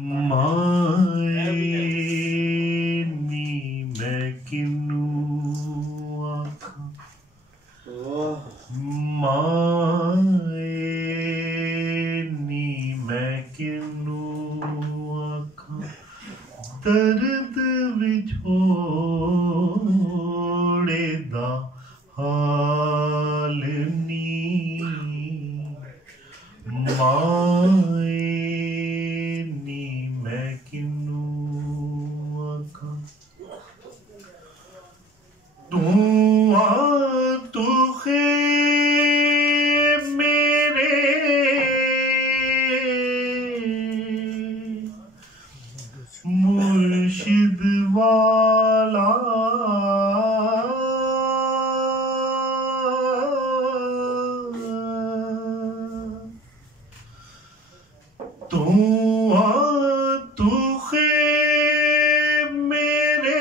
माए नी मैं किनू आखा माए नी मैं किनू आखा दर्द विछोड़े दा हाल नी माए नी मैं किनू आखा तू आ तू मेरे मुर्शिद वाला तू आ तू मेरे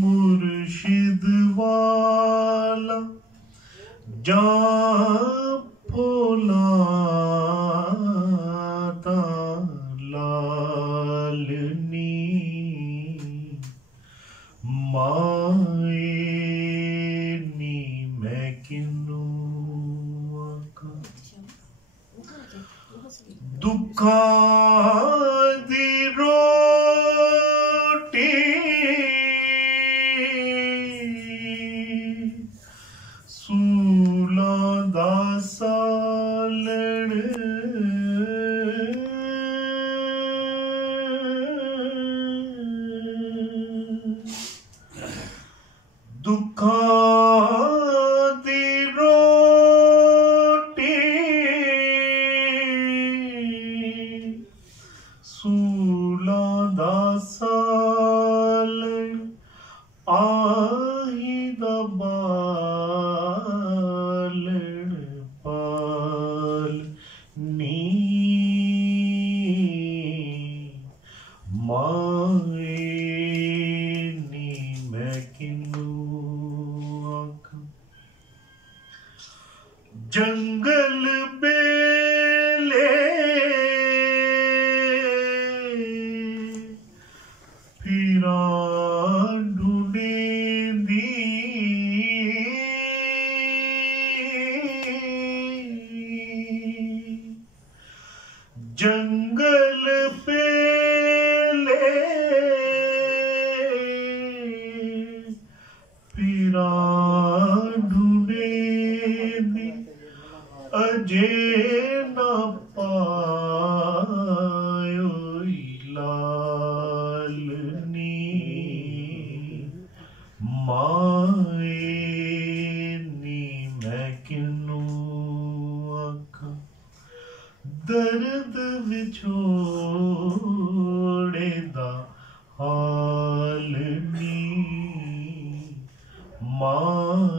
मुर्शिद वाला जा फौलाता लालनी माए नी मैं किनू दुखा दी रोटी सूला दा सालण दुखा दी रोटी सूला दा सालण आही दा बालण पाल नी माए नी मैं किनू आखा जंगल बेले फिरा ढूंढेंदी जंगल पेले फिरा ढूंढेंदी अजे न पायो लालनी माए नी मैं किनू आखा दर्द विछोड़े दा हाल नी मां